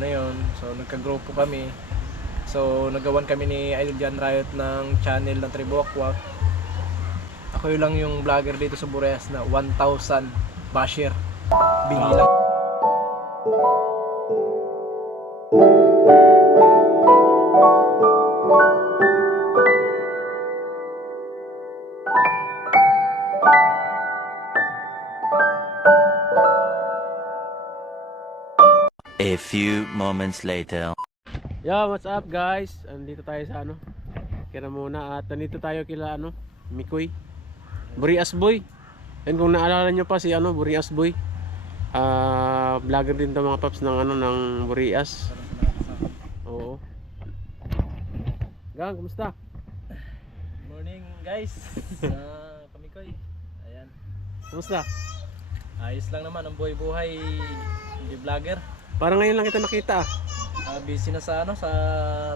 na yon. So nagka-grupo kami. So nagawan kami ni Idol John Riot ng channel ng Tribuakwak. Ako yun lang yung vlogger dito sa Burias na 1,000 basher. Binilang. A few moments later. Yo, what's up guys? Andito tayo sa Kira muna at nandito tayo kila Mikoy. Burias Boy. And kung naalala nyo pa si Burias Boy. Vlogger din to mga paps ng ng Burias. Oo. Gang, kumusta? Morning guys. Kami ko. Ayan. Kumusta? Ayos lang naman ang buhay-buhay. Hindi vlogger. Parang ngayon lang kita nakita. Busy na sa sa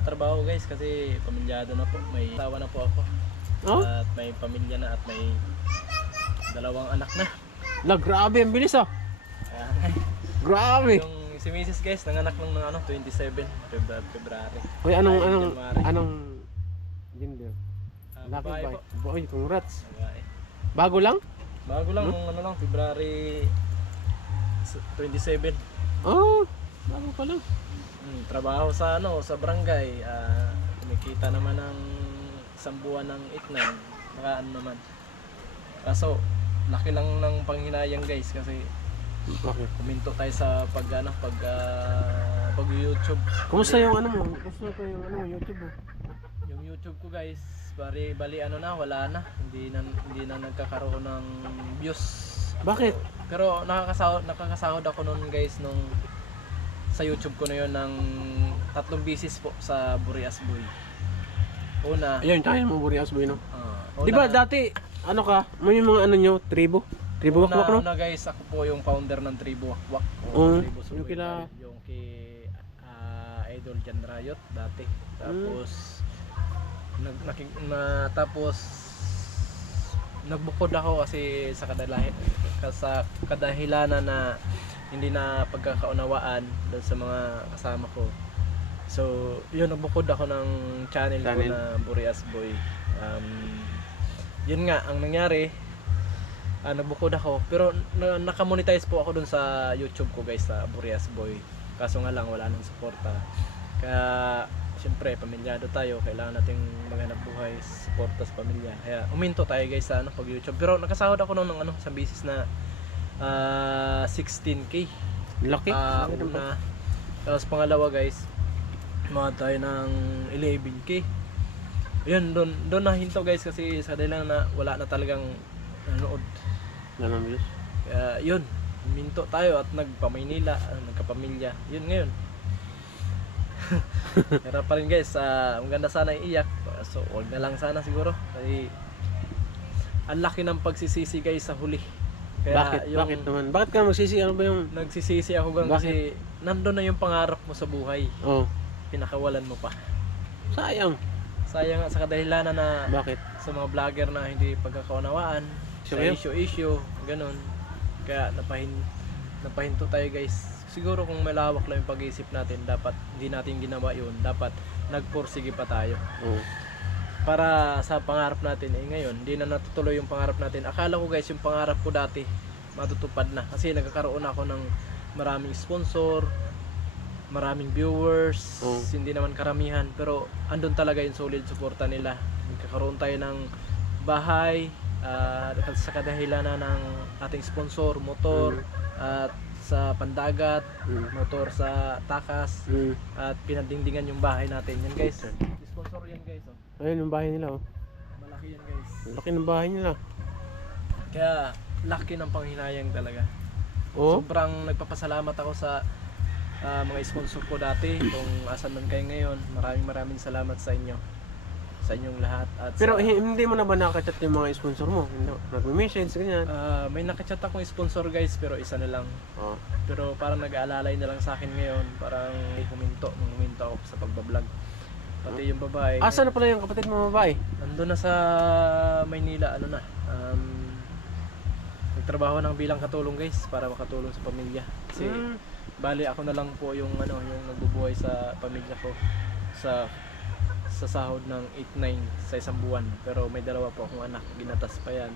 trabaho guys kasi pamilyado na po. May asawa na po ako. Oh? At may pamilya na at may 2 anak na. Grabe, ang bilis Ayan. Grabe. Yung si Mrs. guys nanganak lang ng 27 February. Hoy, anong January. gender? Lucky Babae boy. po. Boy, congrats. Babae. Bago lang? Bago lang nung February 27. Oh, bago pa lang. Trabaho sa sa barangay. Kumikita naman ng 1 buwan ng 8-9. Baka naman. Kaso laki lang ng panghinayang guys kasi Okay. kuminto tayo sa pag YouTube. Kumusta yung mo? Kumusta yung YouTube mo? Yung YouTube ko guys, bali wala na. Hindi na nagkakaroon ng views. Bakit? Pero nakakasahod ako noon guys sa YouTube ko na yon ng 3 bisis po sa Burias Boy. Una, Ayun, tayo mo Burias Boy no. una, Di ba dati may mga nyo, tribo? Tribo wakwak no? una guys, ako po yung founder ng Tribu Wakwak. Tribu Yung Subuy kila Riot, yung kay Idol John Riot dati. Tapos tapos nagbukod ako kasi sa kadahilanan na hindi na pagkakaunawaan doon sa mga kasama ko. So, yun, nagbukod ako ng channel ko na Burias Boy. Yun nga, ang nangyari, nagbukod ako. Pero nakamonetize po ako doon sa YouTube ko guys, sa Burias Boy. Kaso nga lang, wala nang suporta. Kaya, siyempre, pamilyado tayo. Kailangan nating maghanap buhay, suporta sa pamilya. Kaya, uminto tayo guys sa pag YouTube. Pero nakasahod ako noon ng sa business na 16K. Laki. Una. Tapos pangalawa guys, mga tayo ng 11K. Yun, doon nahinto guys kasi sa dahilan na wala na talagang nanood. Ganun views. Kaya yun, minto tayo at nagpa-Maynila, nagkapamilya. Yun ngayon. Pero pa rin guys, ang ganda sana iiyak. So, wag na lang sana siguro. Kasi ang laki ng pagsisisi guys sa huli. Kaya Bakit naman? Bakit ka magsisi? Ano ba yung nagsisisi ako ganun kasi nandun na yung pangarap mo sa buhay. Oh, Pinakawalan mo pa. sayang. Sayang nga sa kadahilanan na Bakit? sa mga vlogger na hindi pagkakaunawaan, sa issue, ganun. Kaya napahinto tayo guys. Siguro kung malawak lang yung pag-iisip natin, dapat hindi natin ginawa yun. Dapat nagpursige pa tayo. Oh. Para sa pangarap natin. Ngayon, hindi na natutuloy yung pangarap natin. Akala ko guys, yung pangarap ko dati, matutupad na. Kasi nagkakaroon ako ng maraming sponsor, maraming viewers, hindi naman karamihan. Pero andun talaga yung solid suporta nila. Nagkakaroon tayo ng bahay, sa kadahilanan ng ating sponsor, motor, at sa pandagat, motor sa takas, at pinadingdingan yung bahay natin. Yan guys. Sponsor yan guys. Ayun yung bahay nila Malaki yan guys. Laki ng bahay nila. Kaya laki ng panghinayang talaga. Sobrang nagpapasalamat ako sa mga sponsor ko dati. Kung asan man kayo ngayon, maraming salamat sa inyo. Sa inyong lahat. At Pero hindi mo na ba nakachat yung mga sponsor mo? Nagme-message, ganyan? may nakachat akong sponsor guys, pero isa na lang. Pero parang nag-aalalay na lang sa akin ngayon. Parang huminto ako sa pagbablog. Pati yung babae. Asa na pala yung kapatid mo babae? Nandun na sa Maynila, nagtrabaho ng bilang katulong guys para makatulong sa pamilya. Kasi Bali ako na lang po yung ano, yung nagbubuhay sa pamilya ko sa sahod ng 8-9 sa isang buwan. Pero may dalawa po akong anak, ginatas pa yan.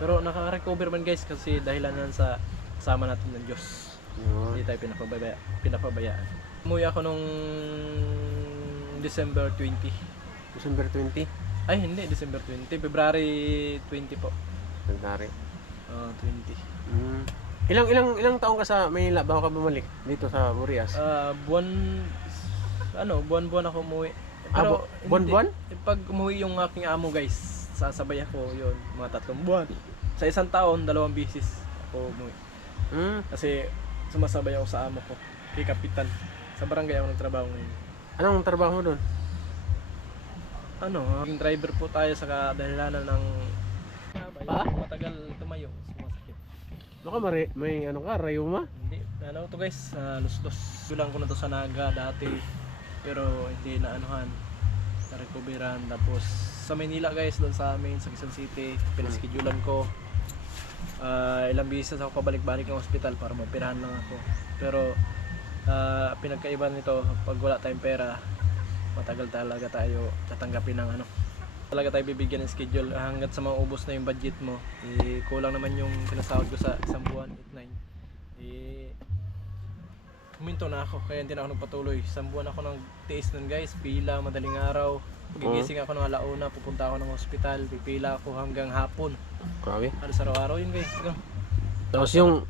Pero nakaka-recover man guys kasi dahilan nan sa kasama natin ng Diyos. Yun. Hindi tayo pinapabayaan. Umuwi ako nung December 20. December 20. Ay hindi, December 20. February 20 po. February. 20. Ilang taong ka sa Manila bago ka bumalik dito sa Burias? Buwan-buwan ako umuwi. Ah, buwan-buwan? Pag umuwi yung aking amo guys, sasabay ako yun, mga 3 buwan. Sa isang taon, 2 bisis ako umuwi. Kasi sumasabay ako sa amo ko, kay Kapitan. Sa barangay ako nagtrabaho ngayon. Anong trabaho mo doon? Yung driver po tayo sa kadahilanan ng Pa? matagal tumayo, sumasakit. Baka may ano ka, rayuma? Hindi, to guys, lustos. Gulang ko na to sa Naga dati, pero hindi na anuhan, na-recoveran. Tapos sa Manila guys, doon sa amin, sa Quezon City, pinaschedulean ko. Ilang beses ako pabalik-balik ng hospital para mapirahan lang ako. Pero pinagkaiba nito, pag wala tayong pera, matagal talaga tayo tatanggapin ng talaga tayo bibigyan ng schedule hanggat sa maubos na yung budget mo. Kulang naman yung sinasahod ko sa isang buwan, 8-9. Huminto na ako, kaya hindi na ako nagpatuloy. Isang buwan ako nang tiis nun guys, pila, madaling araw. Gigising ako ng alauna, pupunta ako ng hospital, pipila ako hanggang hapon. Grabe. Halos araw-araw yun guys. Tapos yung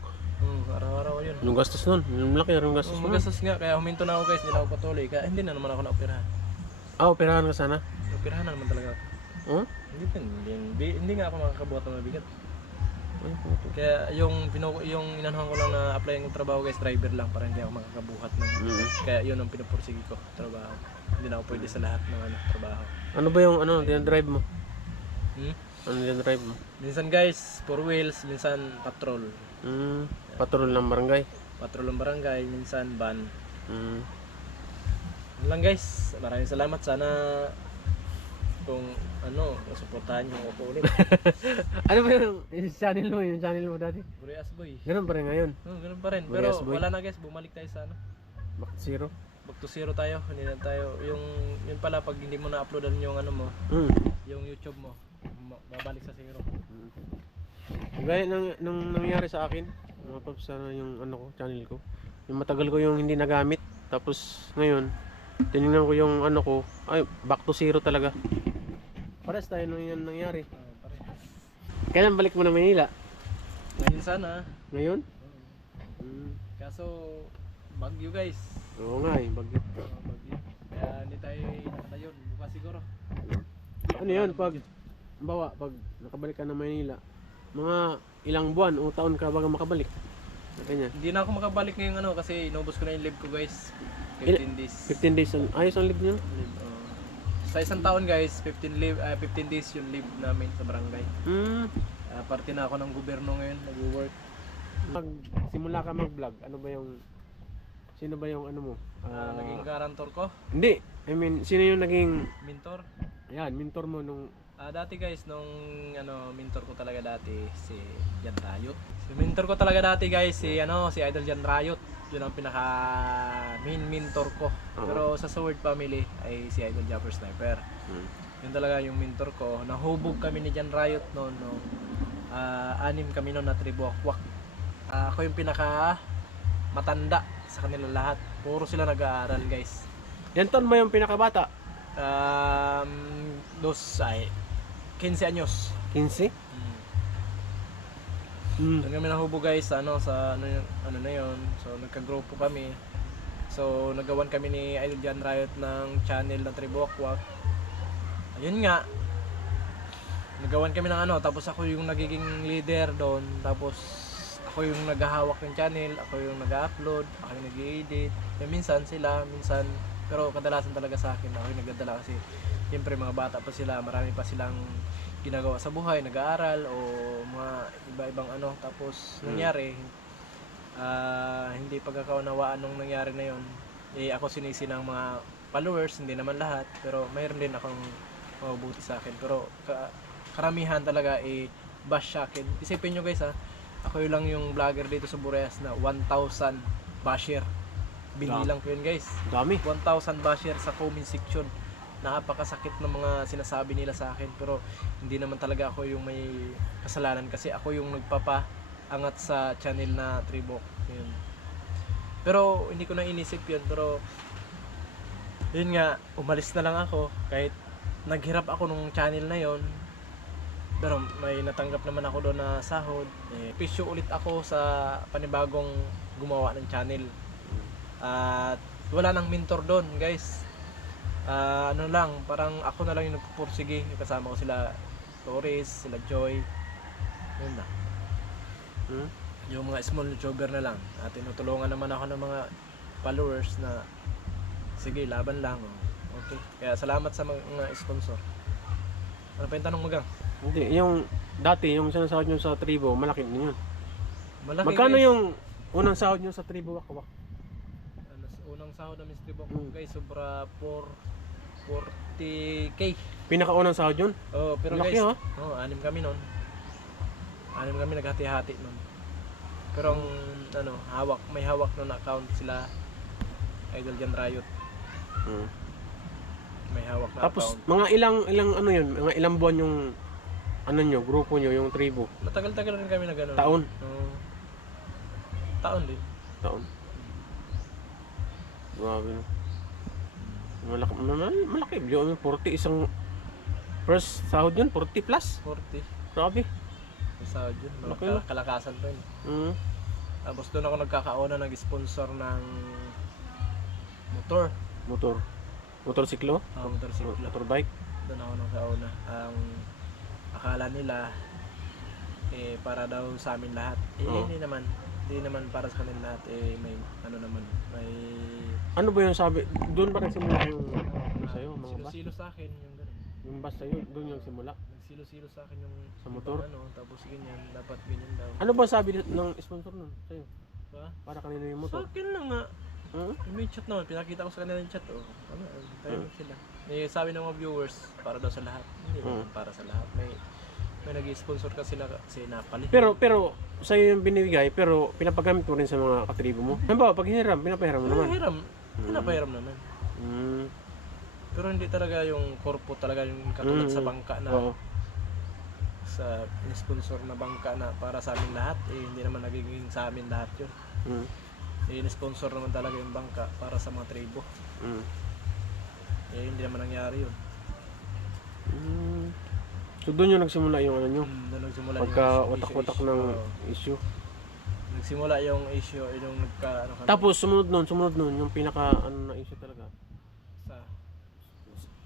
Araw-araw yun. yung gastos nun, yung malaki yung gastos mo. Magastos nga, kaya huminto na ako guys, hindi na ako patuloy. Kaya hindi na naman ako na-operahan. Operahan ka sana? Operahan na naman talaga ako. Hindi nga ako makakabuhat ng mabigat. Kaya yung inanuhan ko lang na apply ng trabaho guys, driver lang para hindi ako makakabuhat ng. Kaya yun ang pinupursige ko, trabaho. Hindi na ako pwede sa lahat ng trabaho. Ano ba yung dinadrive mo? Ano dinadrive mo? Minsan guys, 4 wheels, minsan patrol. Patrol ng barangay? Patrol ng barangay, minsan van. Yun lang guys, maraming salamat. Sana kung suportahan nyo ako ulit. Ano ba yung channel mo? Yung channel mo dati? Burias boy. Ganun pa rin ngayon? Ganun pa rin. Pero Burias boy. wala na guys, bumalik tayo sa Back to zero? back to zero tayo. Hindi na tayo, yun pala pag hindi mo na-uploadan yung mo, yung YouTube mo, babalik sa zero. Gaya nung nangyari sa akin, mga paps, yung channel ko. Yung matagal ko yung hindi nagamit. Tapos ngayon, tinignan ko yung ko, ay, back to zero talaga. Pares tayo nung yan nangyari. Kailan balik mo na Manila? Ngayon sana. Ngayon? Kaso, bagyo guys. Oo nga bagyo. Bagyo. Kaya hindi tayo nakatayon. Bukas siguro. Ano yun, pag nakabalik ka na Manila, mga ilang buwan o taon ka bago makabalik? Ganyan. Hindi na ako makabalik ngayon kasi inubos ko na yung leave ko guys. 15 days. 15 days, ayos ang leave nyo? Sa isang taon guys, 15 days yung leave namin sa barangay. Parte na ako ng gobyerno ngayon, nag-work. Simula ka mag-vlog, sino ba yung mo? Naging guarantor ko, Hindi, I mean, sino yung naging, mentor. ayan, mentor mo nung, Dati guys, nung mentor ko talaga dati si Jan Rayot. Mentor ko talaga dati guys si Idol Jan Rayot. Yun ang pinaka main mentor ko. Pero sa Sword Family ay si Idol Japper Sniper. Yun talaga yung mentor ko. Nahubog kami ni Jan Rayot noon, 6 kami noon na tribuakwak. Ako yung pinaka matanda sa kanila lahat. Puro sila nag-aaral guys. yan taon ba yung pinakabata? 15 anyos. 15? Doon kami nahubog guys sa na yun. So nagka-grupo kami. So nagawan kami ni Idol Jan Riot ng channel ng Tribuakwak. Ayun nga. Nagawan kami ng tapos ako yung nagiging leader doon. Tapos ako yung naghahawak ng channel, ako yung nag-upload, ako yung nag-edit. Minsan sila, pero kadalasan talaga sa akin ako yung nagdadala kasi siyempre mga bata pa sila, marami pa silang ginagawa sa buhay, nag-aaral o mga iba-ibang tapos nangyari hindi pagkakaunawaan nung nangyari na yon. Ako sinisi ng mga followers, hindi naman lahat, pero mayroon din akong mabubuti sa akin, pero karamihan talaga bash sa akin. Isipin nyo guys ako lang yung vlogger dito sa Burias na 1,000 basher. Binilang ko yun guys. Dami. 1,000 basher sa comment section. Napakasakit ng mga sinasabi nila sa akin, pero hindi naman talaga ako yung may kasalanan kasi ako yung nagpapaangat sa channel na Tribok. Yun. Pero hindi ko na inisip yun, pero yun nga, umalis na lang ako kahit naghirap ako nung channel na yon. Pero may natanggap naman ako doon na sahod. Pisyo ulit ako sa panibagong gumawa ng channel. At wala nang mentor doon, guys. Ano lang, parang ako na lang yung nagpupursige. Kasama ko sila Torres, sila Joy. Yun na. Yung mga small YouTuber na lang. At tinutulungan naman ako ng mga followers na sige, laban lang. Okay. Kaya salamat sa mga sponsor. Ano pa yung tanong mo, Gang? Hindi, yung dati, yung sinasahod nyo sa Tribo, malaki din yun. Malaki, Magkano guys. yung unang sahod nyo sa Tribo Wakwak? Ano, unang sahod namin sa Tribok, guys, sobra 40k. Pinakaunang sahod yun? Oh, pero Laki, guys, ha? 6 kami noon. 6 kami naghati-hati noon. Pero ang may hawak nun account sila Idol Jan Riot. May hawak na Tapos account. mga ilang ano yun, mga ilang buwan yung ano nyo, grupo nyo, yung Tribo. Matagal-tagal rin kami na gano'n. Taon? Taon din. Taon. Grabe no. Malaki. Yung 40 isang first sahod yun, 40 plus. 40. Grabe. May sahod yun. Laki, no? Kalakasan pa yun. Tapos doon ako nagkakauna nag-sponsor ng motor. Motorsiklo? Motorsiklo. Motorbike? Doon ako nagkakauna. Ang akala nila para daw sa amin lahat. Hindi naman para sa kanila lahat. May Ano ba yung sabi? Doon ba nagsimula yung sa'yo, mga bus? silo-silo sa akin yung gano'n. Yung bus sa'yo, doon yung simula? Nagsilo-silo sa akin yung Sa motor? tapos ganyan, dapat ganyan daw. Ano ba sabi ng sponsor nun sa'yo? Ba? Para kanino yung Sa motor? akin lang nga. May chat naman, pinakita ko sa kanila yung chat. Tayo sila. Sabi ng mga viewers, para daw sa lahat. Hindi naman para sa lahat. May nag-sponsor kasi na Napali. Pero sa'yo yung binibigay, pero pinapagamit mo rin sa mga katribo mo. Ano ba, pag hiniram, pinapahiram mo naman? Pinapahiram naman. Pero hindi talaga yung korpo talaga yung katulad sa bangka na sa sponsor na bangka na para sa amin lahat. Hindi naman nagiging sa amin lahat yun. Sponsor naman talaga yung bangka para sa mga tribo. Hindi naman nangyari yun. So doon yung nagsimula yung ano nyo? Doon nagsimula Pagka yung watak-watak ng issue. Nagsimula yung issue, yung kami. Tapos sumunod nun, yung pinaka ano na issue talaga. Sa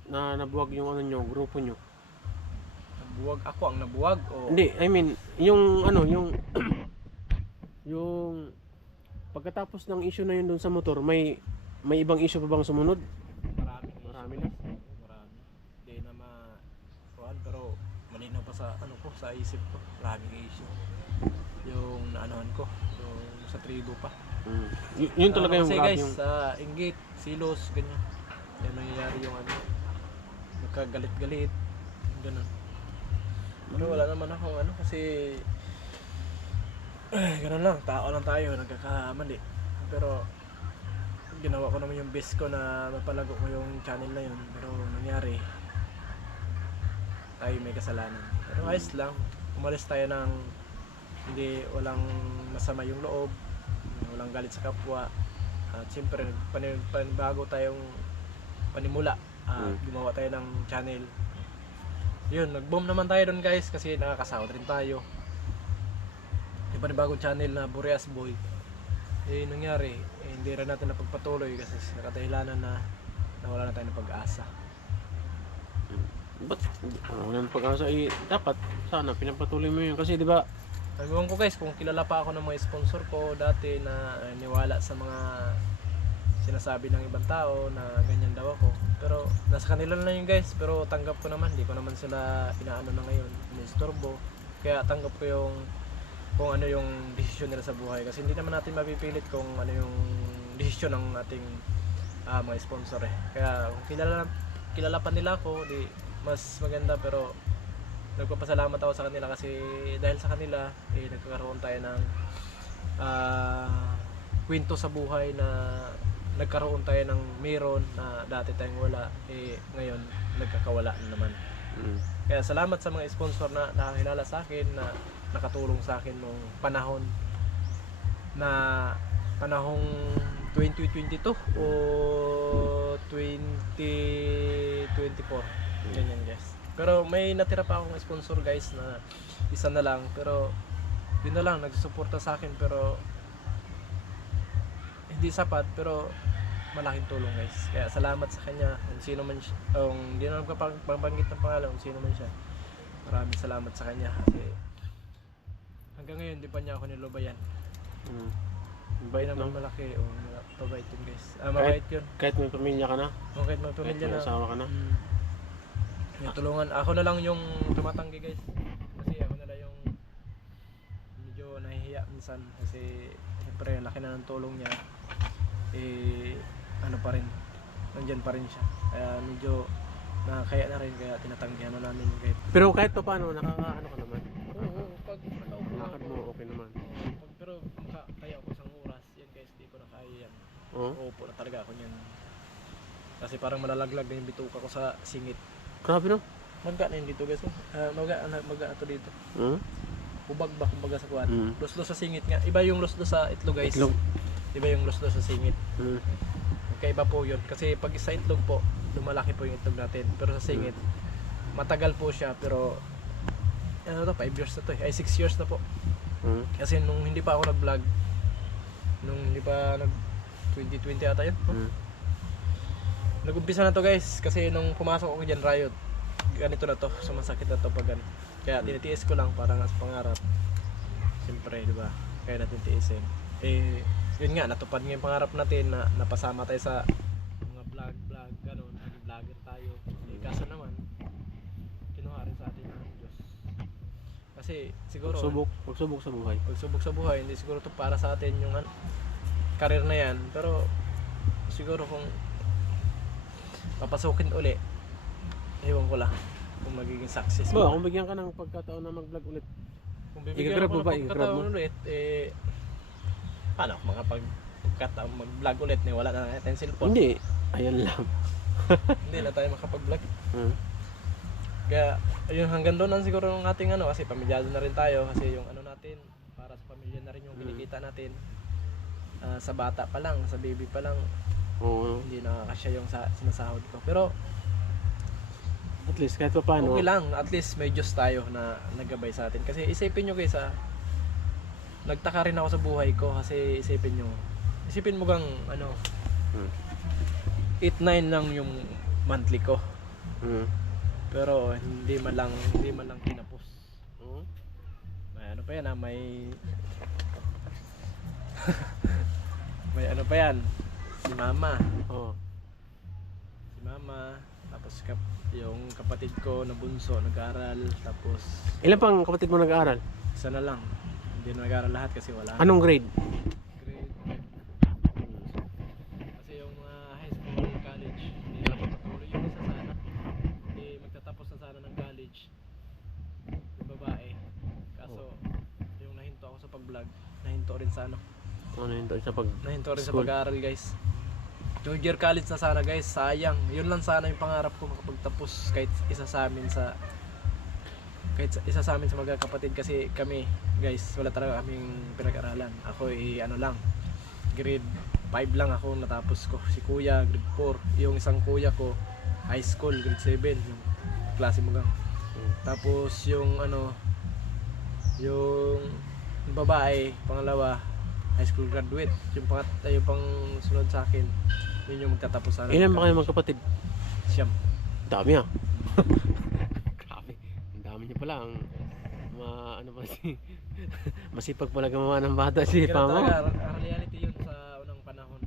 Na nabuwag yung ano nyo, grupo nyo. nabuwag ako ang nabuwag o Hindi, I mean, yung ano, yung yung pagkatapos ng issue na yun doon sa motor, may ibang issue pa bang sumunod? marami Marami na. marami. Hindi na pero malinaw pa sa sa isip ko. Maraming issue. Yung naanohan ko, yung sa tribo pa. Yun talaga yung kasi grabe guys, yung inggit, silos, ganyan. Yan nangyayari yung nagkagalit-galit, ganun. Pero wala naman akong kasi ganun lang, tao lang tayo, nagkakamali. Pero ginawa ko naman yung best ko na mapalago ko yung channel na yun. Pero nangyari, ay may kasalanan. Pero ayos lang, umalis tayo ng walang masama yung loob, walang galit sa kapwa. At siyempre, panibago tayong panimula. Gumawa tayo ng channel. Yun, nag-boom naman tayo doon guys kasi nakakasahod rin tayo. Yung panibagong channel na Boreas Boy, nangyari, hindi rin natin napagpatuloy kasi nakadahilanan na nawala na tayo ng pag-asa. Ba't wala ng pag-asa? Dapat sana pinapatuloy mo yun kasi di ba? Ewan ko guys kung kilala pa ako ng mga sponsor ko dati na niwala sa mga sinasabi ng ibang tao na ganyan daw ako. Pero nasa kanila na yun guys, pero tanggap ko naman, di ko naman sila inaano na ngayon, inistorbo. Kaya tanggap ko kung ano yung desisyon nila sa buhay kasi hindi naman natin mapipilit kung ano yung desisyon ng ating mga sponsor Kaya kung kilala pa nila ako, di mas maganda, pero nagpapasalamat ako sa kanila kasi dahil sa kanila nagkakaroon tayo ng kwento sa buhay na nagkaroon tayo ng meron na dati tayong wala, ngayon nagkakawala na naman. Kaya salamat sa mga sponsor na nakahinala sa akin, na nakatulong sa akin nung panahong 2022 o 2024. Ganyan guys. Pero may natira pa akong sponsor guys na isa na lang, pero yun na lang, nagsusuporta sa akin, pero hindi sapat, pero malaking tulong guys. Kaya salamat sa kanya, kung sino man siya, hindi na magpapanggit ng pangalan, kung sino man siya. Maraming salamat sa kanya kasi hanggang ngayon di pa niya ako nilubayan. Bay naman malaki, mabait yun guys. Mabait yun. Kahit may pamilya ka na, Kahit may pamilya kahit may na. asawa ka na. Yung tulungan, ako na lang yung tumatanggi guys. Kasi ako na lang yung medyo nahihiya minsan. Kasi siyempre laki na ng tulong niya. Ano pa rin, nandyan pa rin siya. Kaya medyo nakakaya na rin, kaya tinatanggihan na namin kahit. Pero kahit pa paano, nakakaano ka naman. Oo, pag nakaupo na Lakad ako, mo, okay naman. pero makakaya ako isang oras, yan guys, di ko na kaya yan. Oo. Uupo na talaga ako niyan. Kasi parang malalaglag na yung bituka ko sa singit. Grabe no? Maga na yun dito guys. Maga na to dito. Bubag ba kumbaga sa kuwan. Luslo sa singit nga. Iba yung luslo sa itlog guys. Itlog. Iba yung luslo sa singit. Kaya iba po yun. Kasi pag sa itlog po, lumalaki po yung itlog natin. Pero sa singit, matagal po siya. Pero, ano to, 5 years na to eh. Ay, 6 years na po. Kasi nung hindi pa ako nag-vlog, nung hindi pa 2020 ata yun. Nag-umpisa na to guys. Kasi nung pumasok ako dyan, Riot, ganito na to. Sumasakit na to pag ganito. Kaya tinitiis ko lang para nga sa pangarap. Siyempre, di ba? Kaya natin tiisin. Yun nga, natupad nga yung pangarap natin na napasama tayo sa mga vlog, gano'n, naging vlogger tayo. Kaso naman, kinuha rin sa atin ng Diyos. Kasi siguro, Pagsubok sa buhay. pagsubok sa buhay, hindi siguro to para sa atin yung career na yan. Pero siguro kung papasukin uli, ewan ko lang kung magiging success. Ba, kung bigyan ka ng pagkataon na mag-vlog ulit, Kung bibigyan i-grab ako mo ng ba? I-grab pagkataon mo? ulit, paano mga pagkataon mag-vlog ulit, wala na natin cellphone. Hindi. Ayan lang. Hindi na tayo makapag-vlog. Kaya ayun, hanggang doon lang siguro ng ating kasi pamilyado na rin tayo, kasi yung natin para sa pamilya na rin yung kinikita natin. Sa bata pa lang, sa baby pa lang, Oo. hindi nakakasya yung sinasahod ko. Pero At least kahit pa paano. okay lang, at least may Diyos tayo na naggabay sa atin. Kasi isipin nyo guys, nagtaka rin ako sa buhay ko, kasi isipin mo gang 8-9 lang yung monthly ko. Pero hindi man lang tinapos. May ano pa yan, may may ano pa yan, si mama. Si mama, tapos yung kapatid ko na bunso nag-aaral, tapos Ilan pang kapatid mo nag-aaral? isa na lang, hindi na nag-aaral lahat kasi wala. Anong grade? Grade 5. Kasi yung mga high school, college, hindi na patuloy. Yung isa sana, magtatapos na sana ng college, yung babae. Kaso, yung nahinto ako sa pag-vlog, nahinto rin sa nahinto rin sa School. pag-aaral guys. Third year college na sana guys, sayang. Yun lang sana yung pangarap ko, makapagtapos kahit isa sa amin sa mga kapatid, kasi kami guys, wala talaga kaming pinag-aralan. Ako lang, grade 5 lang ako natapos ko. Si kuya grade 4, yung isang kuya ko high school grade 7, yung klase mo gang. Tapos yung yung babae pangalawa high school graduate, yung pang sunod sa akin, yun yung magtatapos sana. Ilan ba kayo magkapatid? Siyam. Dami Grabe. Ang dami niya pala. Masipag pala gumawa ng bata si Ganun Pamo. talaga, reality yun sa unang panahon.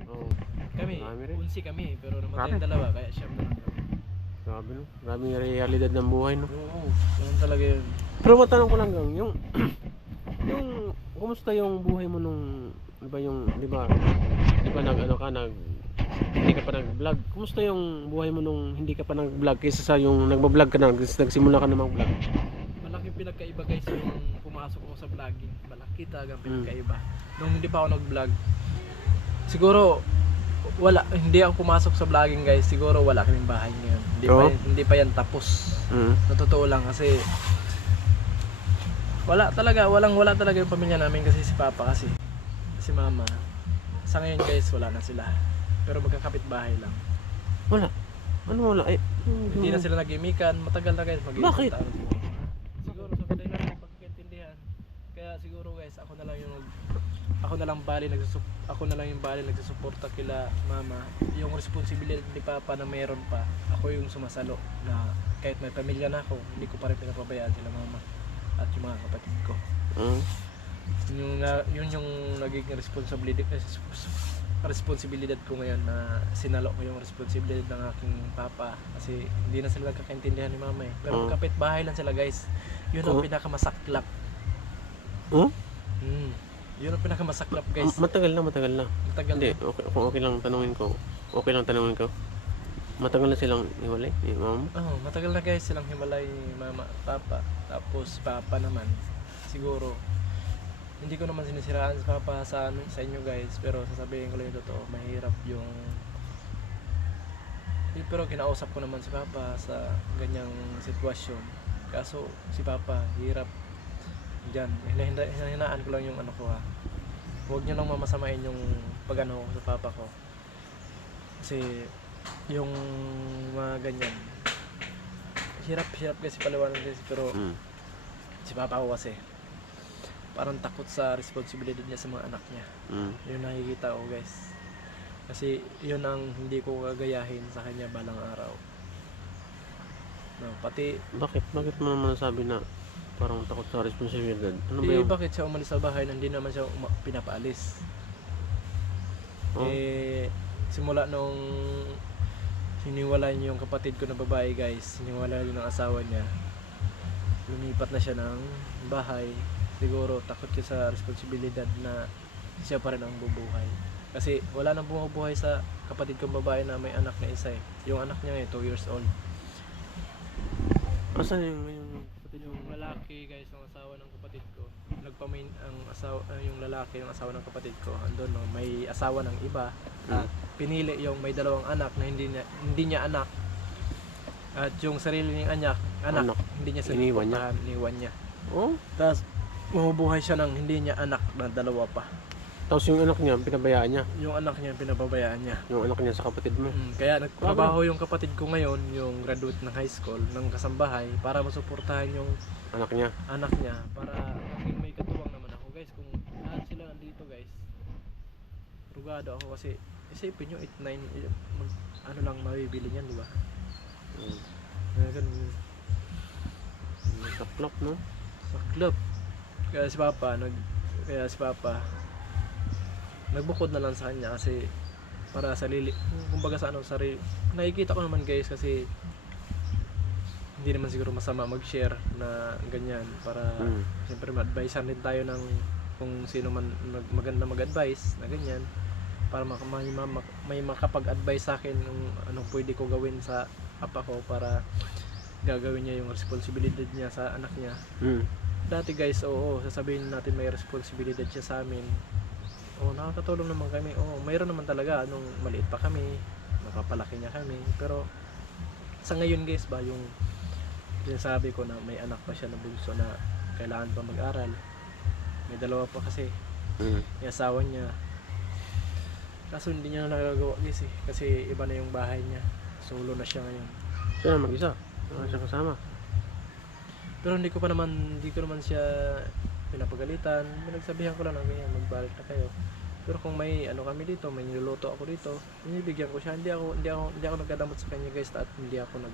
Kami, Marami rin. 11 kami, pero namatay Grabe. yung dalawa, kaya siyam na lang kami. Grabe no. Grabe yung realidad ng buhay no. Oo, ganun talaga yun. Pero matanong ko lang gang, yung kumusta yung buhay mo nung di ba hindi ka pa nag-vlog. Kumusta yung buhay mo nung hindi ka pa nag-vlog kaysa sa yung nagba-vlog ka na, nagsimula ka na mag-vlog? Malaking pinagkaiba guys yung pumasok ko sa vlogging. Malaki talagang pinagkaiba. Nung hindi pa ako nag-vlog, siguro wala, hindi ako pumasok sa vlogging guys, siguro wala kaming bahay ngayon. Oo. Hindi pa yan tapos. Mm. Sa totoo lang kasi wala talaga yung pamilya namin kasi si Papa kasi si Mama. Sa ngayon guys, wala na sila. Pero magkakapit bahay lang. Wala. Ano wala? Hindi na sila nag-imikan, matagal na guys, Bakit? taon siguro. Siguro sa kanilang pagkakaintindihan. Kaya siguro guys, ako na lang yung bali nagsusuporta kila Mama. Yung responsibilidad ni Papa na meron pa, ako yung sumasalo na kahit may pamilya na ako, hindi ko pa rin pinapabayaan sila Mama at yung mga kapatid ko. Yun yung naging responsibilidad ko ngayon, na sinalo ko yung responsibilidad ng aking papa kasi hindi na sila nagkakaintindihan ni Mama eh. Pero kapit bahay lang sila guys. Yun ang pinakamasaklap. Yun ang pinakamasaklap guys. Matagal na. Matagal Hindi, na. okay, kung okay lang tanungin ko. Matagal na silang iwalay ni Mama. Matagal na guys silang himalay ni Mama at Papa. Tapos Papa naman siguro, hindi ko naman sinisiraan sa Papa sa inyo guys, pero sasabihin ko lang yung totoo, mahirap yung pero kinausap ko naman si Papa sa ganyang sitwasyon. Kaso si Papa hirap dyan. Hinaan ko lang yung ano ko ha. Huwag nyo lang mamasamain yung pag-ano ko sa Papa ko. Kasi yung mga ganyan, hirap kasi paliwanag guys, pero si Papa ko kasi parang takot sa responsibilidad niya sa mga anak niya. Yun nakikita ko guys. Kasi yun ang hindi ko gagayahin sa kanya balang araw. No, pati Bakit mo naman nasabi na parang takot sa responsibilidad? Ano ba yung... bakit siya umalis sa bahay nang hindi naman siya pinapaalis? Simula nung hiniwalay niyo yung kapatid ko na babae guys, hiniwalay niyo ng asawa niya, lumipat na siya ng bahay. Siguro takot siya sa responsibilidad na siya pa rin ang bubuhay. Kasi wala nang bumubuhay sa kapatid kong babae na may anak na isa eh. Yung anak niya ngayon 2 years old. Asan yung kapatid Yung lalaki guys, ang asawa ng kapatid ko, nagpamain ang asawa, yung lalaki, yung asawa ng kapatid ko, andun no, may asawa ng iba. At pinili yung may dalawang anak na hindi niya anak. At yung sarili niyang anak. Hindi niya sinuportahan, iniwan niya. Tapos mabubuhay siya ng hindi niya anak na dalawa pa. Tapos yung anak niya, pinabayaan niya. Yung anak niya, pinababayaan niya. Yung anak niya sa kapatid mo. Kaya nagtrabaho yung kapatid ko ngayon, yung graduate ng high school, ng kasambahay, para masuportahan yung Anak niya. para maging may katuwang naman ako guys. Kung lahat sila nandito guys, rugado ako kasi isipin nyo 8-9 ano lang mabibili niyan, di ba? Ganun. Saklap, no? Sa club. Kaya si Papa nagbukod na lang sa kanya kasi para sa kumbaga sa sarili. Nakikita ko naman guys kasi hindi naman siguro masama mag-share na ganyan para siyempre ma-advisean din tayo ng kung sino man maganda mag-advise na ganyan para may makapag-advise sa akin kung anong pwede ko gawin sa papa ko para gagawin niya yung responsibilidad niya sa anak niya. Dati guys, sasabihin natin may responsibilidad siya sa amin. Nakakatulong naman kami. Mayroon naman talaga nung maliit pa kami, nakapalaki niya kami. Pero sa ngayon guys ba, yung sinasabi ko na may anak pa siya na bunso na kailangan pa mag-aral. May dalawa pa kasi. May asawa niya. Kaso hindi niya nagagawa guys eh. Kasi iba na yung bahay niya. Solo na siya ngayon. Siya na mag-isa. Wala siya kasama. Pero hindi ko naman siya pinapagalitan. Nagsabihan ko lang na ganyan, magbalik na kayo. Pero kung may kami dito, may niluluto ako dito, binibigyan ko siya. Hindi ako nagdadamot sa kanya guys, at hindi ako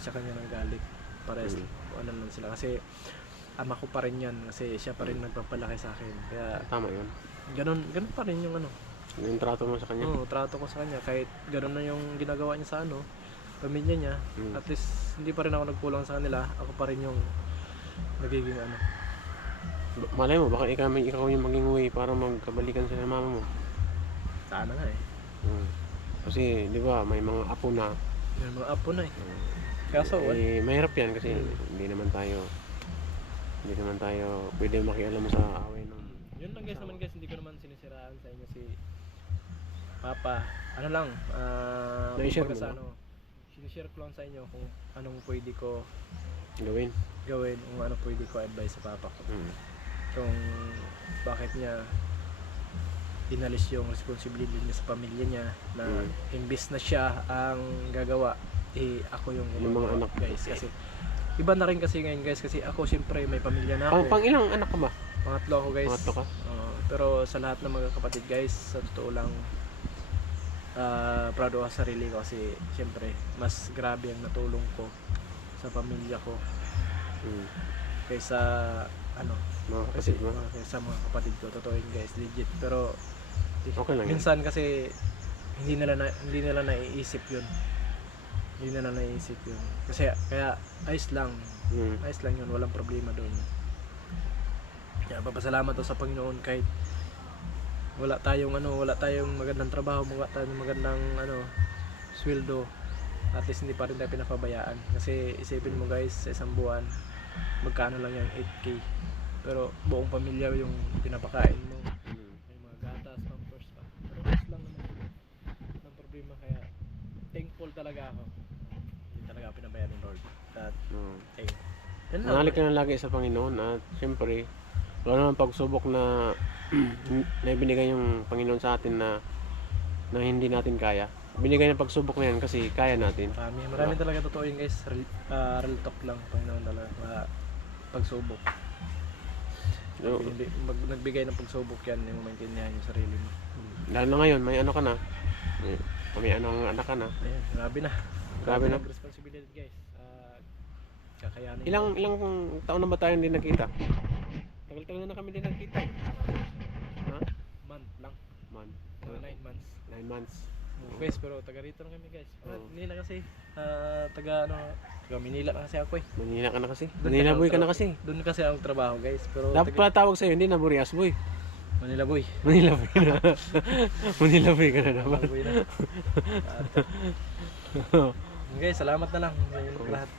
sa kanya ng galit. Pares ano lang sila kasi ama ko pa rin yan kasi siya pa rin nagpapalaki sa akin. Kaya Tama yun. ganun pa rin yung Yung trato mo sa kanya. trato ko sa kanya kahit ganun na yung ginagawa niya sa pamilya niya. At least hindi pa rin ako nagkulang sa kanila. Ako pa rin yung nagiging Malay mo, baka ikaw yung maging way para magkabalikan sila ng mama mo. sana nga eh. Kasi, di ba, may mga apo na. May mga apo na eh. Kaso mahirap yan kasi hindi naman tayo pwede makialam sa away ng... Yun lang guys naman guys, hindi ko naman sinisiraan sa inyo si Papa, ano lang, Na-share kumbaga mo sa ba? sinishare ko lang sa inyo kung anong pwede ko Gawin. gawin, kung ano pwede ko advice sa papa ko. Mm. Kung bakit niya inalis yung responsibility niya sa pamilya niya na imbis na siya ang gagawa, ako yung Yung mga gumagawa, anak. guys. Kasi iba na rin kasi ngayon, guys, kasi ako siyempre may pamilya na ako. Pang ilang anak ka ba? Pangatlo ako, guys. Pangatlo ka? Pero sa lahat ng mga kapatid, guys, sa totoo lang, proud ako sa sarili ko kasi siyempre mas grabe ang natulong ko sa pamilya ko kaysa Mga kasi kapatid mo? kaysa mga kapatid ko. Totoo yun, guys, legit. Pero Okay lang yan. minsan kasi hindi nila naiisip yun. Hindi nila naiisip yun. Kasi kaya ayos lang. Ayos lang yun, walang problema doon. Kaya papasalamat ako sa Panginoon kahit wala tayong magandang trabaho, wala tayong magandang sweldo. At least hindi pa rin tayo pinapabayaan. Kasi isipin mo, guys, sa isang buwan magkano lang yung 8K. Pero buong pamilya yung pinapakain mo. May mga gatas, pampers pa. Pero ayos lang naman. Walang problema, kaya thankful talaga ako. Hindi talaga ako pinabayaan ng Lord. At thankful. Yan lang. Manalik ka na lagi sa Panginoon at siyempre wala naman pagsubok na na ibinigay yung Panginoon sa atin na hindi natin kaya. Binigay ng pagsubok na yan kasi kaya natin. Marami talaga totoo yun, guys. Real talk lang, Panginoon talaga. Pagsubok. So, Nagbigay ng pagsubok yan, yung maintindihan yung sarili mo. lalo na ngayon, may ano ka na. May anong anak ka na. Ayun, grabe na. Grabe na. Responsibility, guys. Kakayanin. Ilang taon na ba tayo hindi nakita? Tagal-tagal na kami din nakita. Ha? month lang. Man. 9 months. 9 months. Guys, pero taga rito na kami, guys. Hindi na kasi taga Manila na kasi ako eh. Manila ka na kasi. Doon Manila kasi boy ako ka na kasi. Doon kasi ang trabaho, guys. Pero Dapat pala tawag sa'yo, hindi na Burias boy. Manila boy. Manila boy na. Manila boy ka na naman. Boy na. Guys, salamat na lang sa inyo lahat.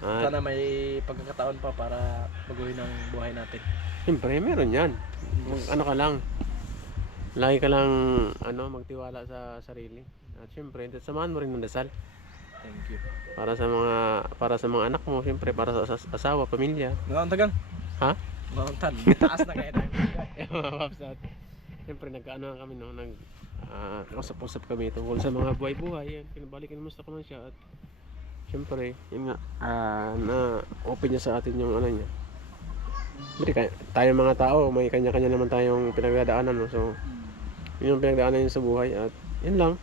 At Sana may pagkakataon pa para baguhin ang buhay natin. siyempre, meron yan. Ano ka lang. Lagi ka lang magtiwala sa sarili. At siyempre, samahan mo rin ng dasal. Thank you. Para sa mga anak mo, siyempre, para sa asawa, pamilya. Mga tagang? Ha? Mga taas na kaya tayo. Mga paps, at siyempre, nagkaano kami, usap-usap kami tungkol sa mga buhay-buhay. Yan, pinabalikin mo sa ko siya. At siyempre, yun nga, na-open niya sa atin yung niya. Siyempre, tayo mga tao, may kanya-kanya naman tayong pinagdadaanan. No? So, yun yung pinagdaanan niya sa buhay. At yun lang.